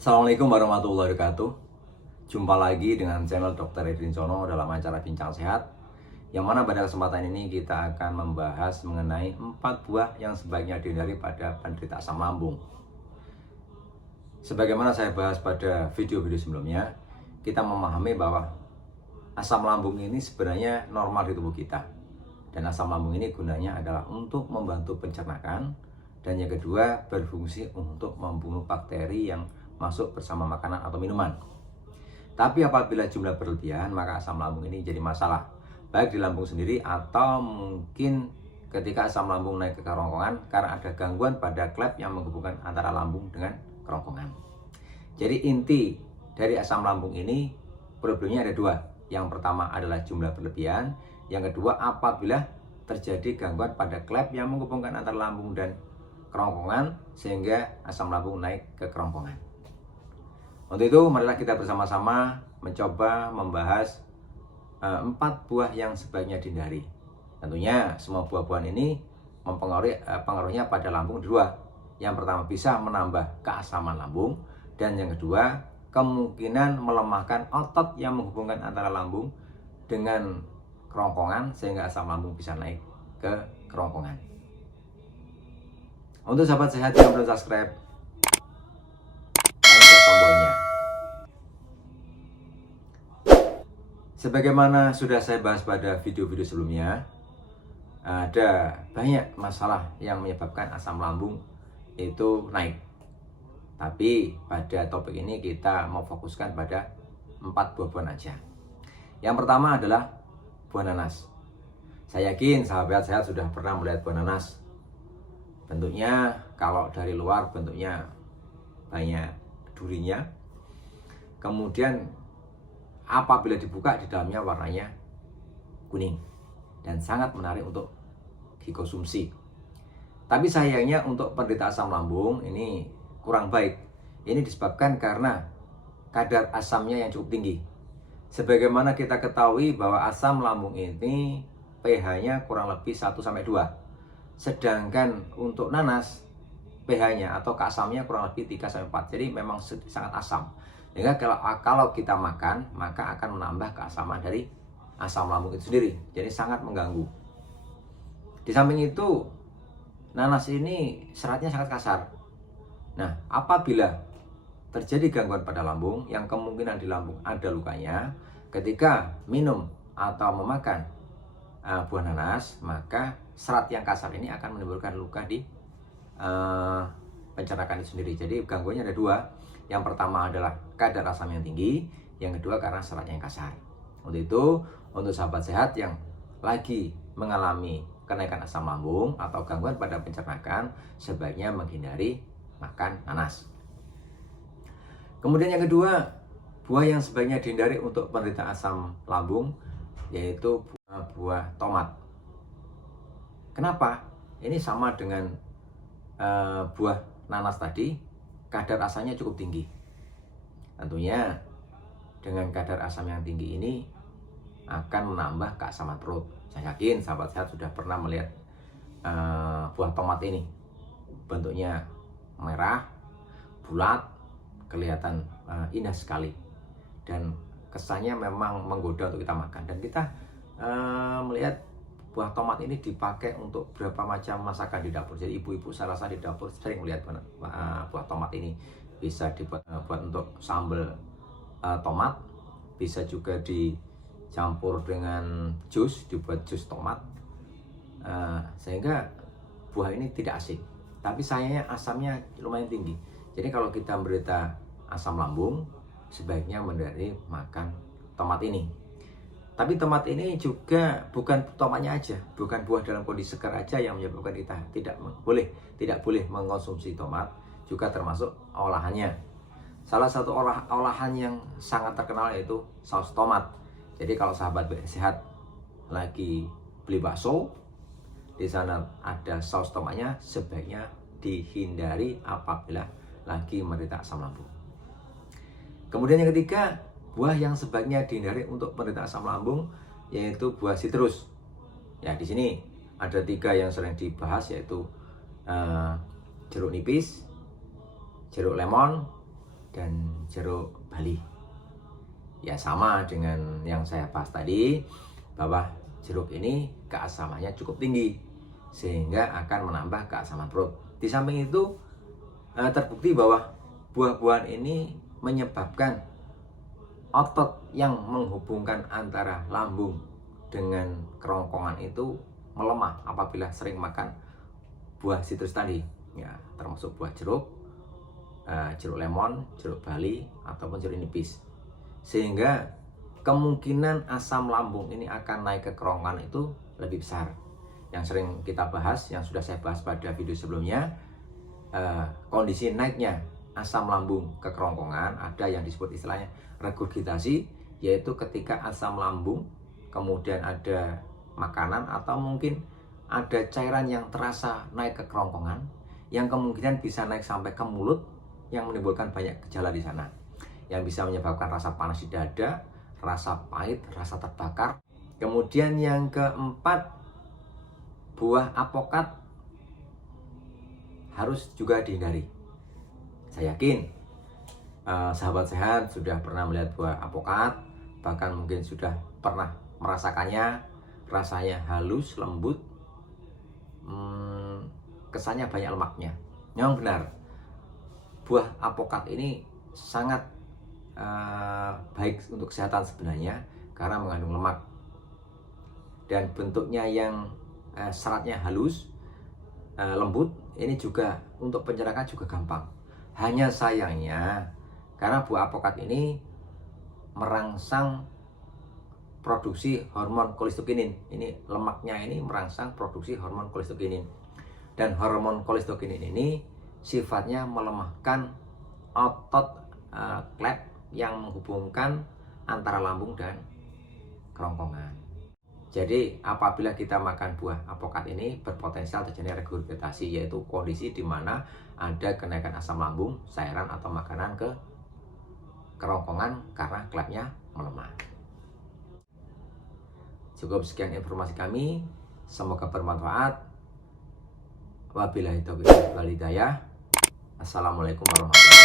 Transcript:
Assalamualaikum warahmatullahi wabarakatuh. Jumpa lagi dengan channel Dr. Edwin Sono dalam acara Bincang Sehat, yang mana pada kesempatan ini kita akan membahas mengenai 4 buah yang sebaiknya dihindari pada penderita asam lambung. Sebagaimana saya bahas pada video-video sebelumnya, kita memahami bahwa asam lambung ini sebenarnya normal di tubuh kita. Dan asam lambung ini gunanya adalah untuk membantu pencernaan, dan yang kedua berfungsi untuk membunuh bakteri yang masuk bersama makanan atau minuman. Tapi apabila jumlah berlebihan, maka asam lambung ini jadi masalah, baik di lambung sendiri atau mungkin ketika asam lambung naik ke kerongkongan karena ada gangguan pada klep yang menghubungkan antara lambung dengan kerongkongan. Jadi inti dari asam lambung ini problemnya ada dua. Yang pertama adalah jumlah berlebihan, yang kedua apabila terjadi gangguan pada klep yang menghubungkan antara lambung dan kerongkongan sehingga asam lambung naik ke kerongkongan. Untuk itu, marilah kita bersama-sama mencoba membahas 4 buah yang sebaiknya dihindari. Tentunya semua buah-buahan ini pengaruhnya pada lambung dua. Yang pertama bisa menambah keasaman lambung, dan yang kedua kemungkinan melemahkan otot yang menghubungkan antara lambung dengan kerongkongan sehingga asam lambung bisa naik ke kerongkongan. Untuk sahabat sehat yang belum subscribe, tombolnya. Sebagaimana sudah saya bahas pada video-video sebelumnya, ada banyak masalah yang menyebabkan asam lambung itu naik. Tapi pada topik ini kita mau fokuskan pada 4 buah-buahan aja. Yang pertama adalah buah nanas. Saya yakin sahabat sehat sudah pernah melihat buah nanas. Bentuknya kalau dari luar bentuknya banyak durinya. Kemudian apabila dibuka di dalamnya warnanya kuning dan sangat menarik untuk dikonsumsi. Tapi sayangnya untuk penderita asam lambung ini kurang baik. Ini disebabkan karena kadar asamnya yang cukup tinggi. Sebagaimana kita ketahui bahwa asam lambung ini pH-nya kurang lebih 1-2. Sedangkan untuk nanas pH-nya atau keasamnya kurang lebih 3-4. Jadi memang sangat asam. Sehingga kalau kita makan, maka akan menambah keasaman dari asam lambung itu sendiri. Jadi sangat mengganggu. Di samping itu, nanas ini seratnya sangat kasar. Nah, apabila terjadi gangguan pada lambung, yang kemungkinan di lambung ada lukanya, ketika minum atau memakan buah nanas, maka serat yang kasar ini akan menimbulkan luka di pencernaan itu sendiri. Jadi gangguannya ada dua. Yang pertama adalah kadar asam yang tinggi, yang kedua karena seratnya yang kasar. Untuk itu, untuk sahabat sehat yang lagi mengalami kenaikan asam lambung atau gangguan pada pencernaan, sebaiknya menghindari makan nanas. Kemudian yang kedua, buah yang sebaiknya dihindari untuk penderita asam lambung yaitu buah tomat. Kenapa? Ini sama dengan buah nanas tadi, kadar asamnya cukup tinggi. Tentunya dengan kadar asam yang tinggi ini akan menambah keasaman perut. Saya yakin sahabat sehat sudah pernah melihat buah tomat ini. Bentuknya merah, bulat, kelihatan indah sekali. Dan kesannya memang menggoda untuk kita makan. Dan kita melihat buah tomat ini dipakai untuk berapa macam masakan di dapur. Jadi ibu-ibu saya rasa di dapur sering melihat buah tomat ini. Bisa dibuat buat untuk sambal tomat, bisa juga dicampur dengan jus, dibuat jus tomat, sehingga buah ini tidak asin. Tapi sayangnya asamnya lumayan tinggi. Jadi kalau kita menderita asam lambung, sebaiknya menghindari makan tomat ini. Tapi tomat ini juga bukan tomatnya aja, bukan buah dalam kondisi segar aja yang menyebabkan kita tidak boleh mengkonsumsi tomat, juga termasuk olahannya. Salah satu olahan yang sangat terkenal yaitu saus tomat. Jadi kalau sahabat sehat lagi beli bakso, di sana ada saus tomatnya, sebaiknya dihindari apabila lagi menderita asam lambung. Kemudian yang ketiga, buah yang sebaiknya dihindari untuk penderita asam lambung yaitu buah sitrus. Ya, di sini ada 3 yang sering dibahas yaitu jeruk nipis, jeruk lemon, dan jeruk Bali. Ya sama dengan yang saya bahas tadi, bahwa jeruk ini keasamannya cukup tinggi sehingga akan menambah keasaman perut. Di samping itu terbukti bahwa buah-buahan ini menyebabkan otot yang menghubungkan antara lambung dengan kerongkongan itu melemah apabila sering makan buah sitrus tadi, ya termasuk buah jeruk, jeruk lemon, jeruk Bali ataupun jeruk nipis. Sehingga kemungkinan asam lambung ini akan naik ke kerongkongan itu lebih besar. Yang sering kita bahas, yang sudah saya bahas pada video sebelumnya, kondisi naiknya asam lambung ke kerongkongan ada yang disebut istilahnya regurgitasi, yaitu ketika asam lambung kemudian ada makanan atau mungkin ada cairan yang terasa naik ke kerongkongan yang kemungkinan bisa naik sampai ke mulut yang menimbulkan banyak gejala di sana, yang bisa menyebabkan rasa panas di dada, rasa pahit, rasa terbakar. Kemudian yang keempat, buah apokat harus juga dihindari. Saya yakin sahabat sehat sudah pernah melihat buah apokat, bahkan mungkin sudah pernah merasakannya. Rasanya halus, lembut, kesannya banyak lemaknya. Yang benar, buah apokat ini sangat baik untuk kesehatan sebenarnya karena mengandung lemak dan bentuknya yang seratnya halus, lembut. Ini juga untuk pencernaan juga gampang. Hanya sayangnya karena buah apokat ini merangsang produksi hormon kolistokinin. Ini lemaknya ini merangsang produksi hormon kolistokinin, dan hormon kolistokinin ini sifatnya melemahkan otot klep yang menghubungkan antara lambung dan kerongkongan. Jadi apabila kita makan buah apokat ini berpotensial terjadi regurgitasi, yaitu kondisi di mana ada kenaikan asam lambung, cairan atau makanan ke kerongkongan karena klepnya melemah. Cukup sekian informasi kami, semoga bermanfaat. Wabillahi taufiq wal hidayah. Assalamualaikum warahmatullahi wabarakatuh.